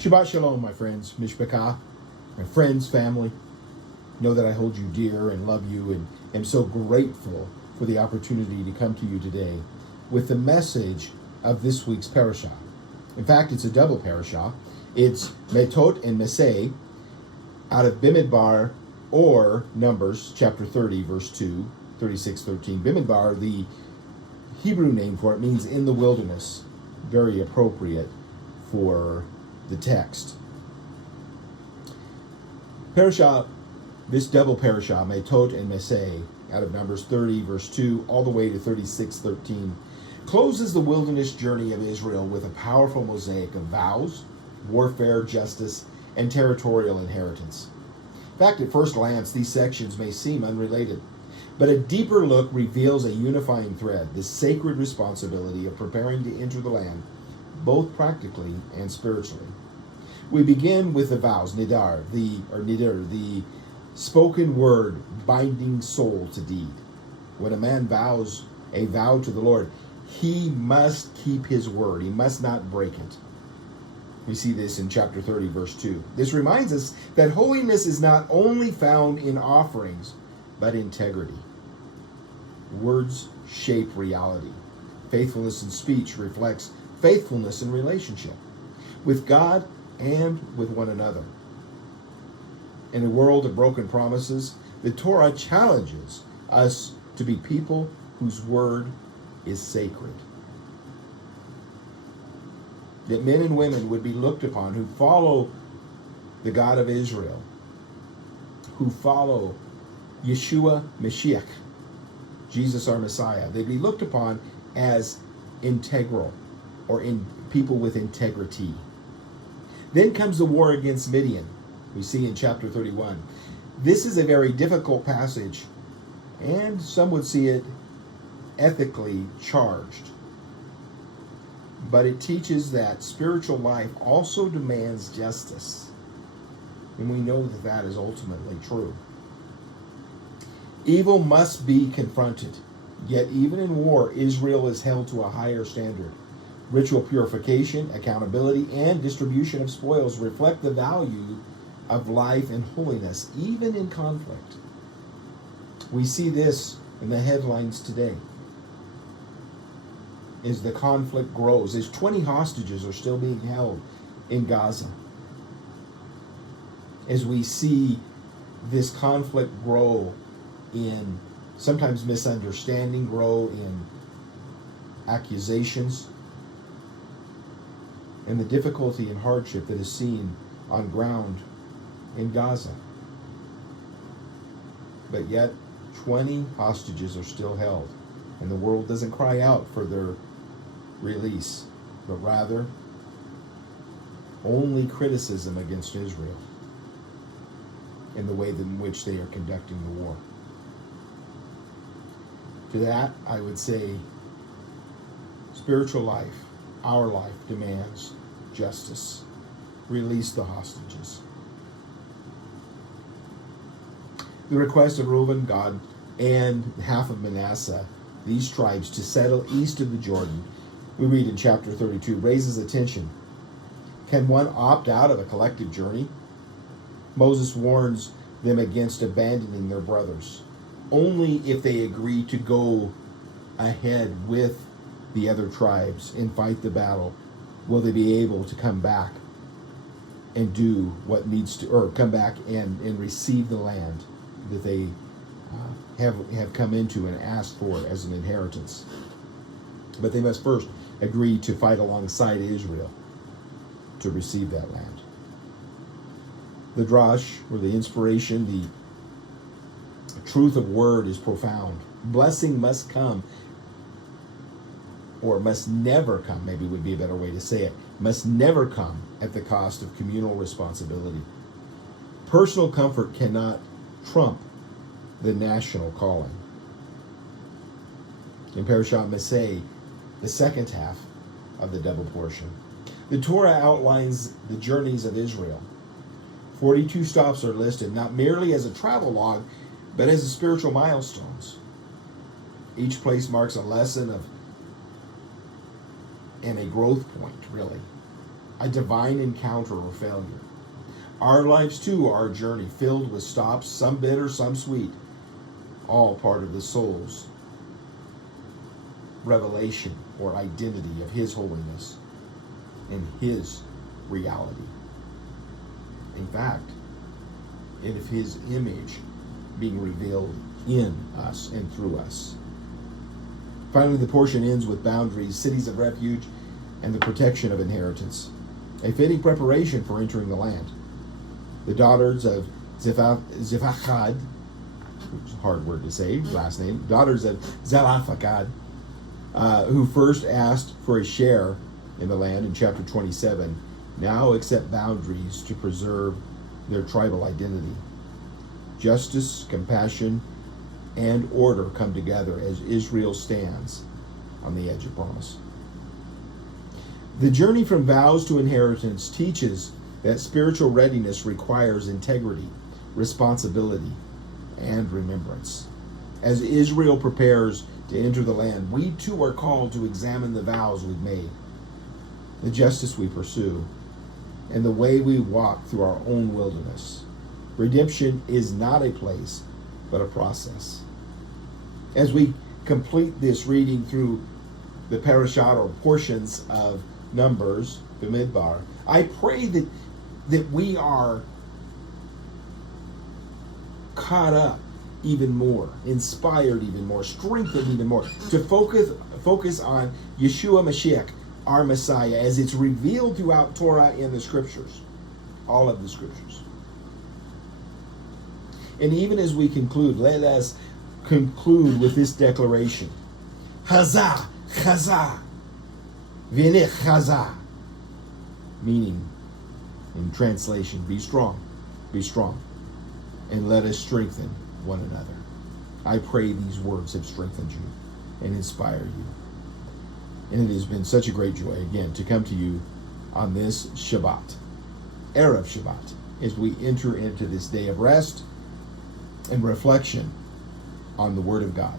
Shabbat Shalom, my friends, Mishpachah, my friends, family. Know that I hold you dear and love you and am so grateful for the opportunity to come to you today with the message of this week's parashah. In fact, it's a double parashah. It's Mattot-Masa'ei out of Bimidbar, or Numbers chapter 30, verse 2, 36:13. Bimidbar, the Hebrew name for it, means in the wilderness. Very appropriate for the text. Parashah, this double parashah, Mattot-Masa'ei, out of Numbers 30, verse 2, all the way to 36:13, closes the wilderness journey of Israel with a powerful mosaic of vows, warfare, justice, and territorial inheritance. In fact, at first glance, these sections may seem unrelated, but a deeper look reveals a unifying thread, the sacred responsibility of preparing to enter the land, both practically and spiritually. We begin with the vows, nidar, the spoken word binding soul to deed. When a man vows a vow to the Lord, he must keep his word. He must not break it. We see this in chapter 30, verse 2. This reminds us that holiness is not only found in offerings, but integrity. Words shape reality. Faithfulness in speech reflects faithfulness in relationship with God and with one another. In a world of broken promises, the Torah challenges us to be people whose word is sacred. That men and women would be looked upon who follow the God of Israel, who follow Yeshua Mashiach, Jesus our Messiah. They'd be looked upon as integral, or in people with integrity. Then comes the war against Midian, we see in chapter 31. This is a very difficult passage, and some would see it ethically charged. But it teaches that spiritual life also demands justice. And we know that that is ultimately true. Evil must be confronted. Yet even in war, Israel is held to a higher standard. Ritual purification, accountability, and distribution of spoils reflect the value of life and holiness, even in conflict. We see this in the headlines today. As the conflict grows, as 20 hostages are still being held in Gaza. As we see this conflict grow in sometimes misunderstanding, grow in accusations, and the difficulty and hardship that is seen on ground in Gaza. But yet, 20 hostages are still held, and the world doesn't cry out for their release, but rather only criticism against Israel in the way in which they are conducting the war. To that, I would say, spiritual life, our life, demands justice. Release the hostages. The request of Reuben, Gad, and half of Manasseh, these tribes, to settle east of the Jordan, we read in chapter 32, raises attention. Can one opt out of a collective journey? Moses warns them against abandoning their brothers. Only if they agree to go ahead with the other tribes and fight the battle will they be able to come back and do what needs to, or come back and receive the land that they have come into and asked for as an inheritance. But they must first agree to fight alongside Israel to receive that land. The drash, or the inspiration, the truth of word is profound. Blessing must come, or must never come, maybe would be a better way to say it, must never come at the cost of communal responsibility. Personal comfort cannot trump the national calling. In Mattot-Masa'ei, the second half of the double portion, the Torah outlines the journeys of Israel. 42 stops are listed, not merely as a travel log, but as spiritual milestones. Each place marks a lesson of and a growth point, really. a divine encounter or failure. Our lives too are a journey filled with stops, some bitter, some sweet, all part of the soul's revelation or identity of His holiness and His reality. In fact, and of His image being revealed in us and through us. Finally, the portion ends with boundaries, cities of refuge, and the protection of inheritance, a fitting preparation for entering the land. The daughters of Zephachad, which is a hard word to say, last name, daughters of Zelophehad, who first asked for a share in the land in chapter 27, now accept boundaries to preserve their tribal identity. Justice, compassion, and order come together as Israel stands on the edge of promise. The journey from vows to inheritance teaches that spiritual readiness requires integrity, responsibility, and remembrance. As Israel prepares to enter the land, we too are called to examine the vows we've made, the justice we pursue, and the way we walk through our own wilderness. Redemption is not a place, but a process. As we complete this reading through the parashat or portions of Numbers, the Midbar, I pray that we are caught up even more, inspired even more, strengthened even more, to focus on Yeshua Mashiach, our Messiah, as it's revealed throughout Torah and the Scriptures, all of the Scriptures. And even as we conclude, let us conclude with this declaration. Chazah, chazah, v'nech chazah. Meaning, in translation, be strong, and let us strengthen one another. I pray these words have strengthened you and inspired you. And it has been such a great joy, again, to come to you on this Shabbat, Erev Shabbat, as we enter into this day of rest and reflection on the Word of God.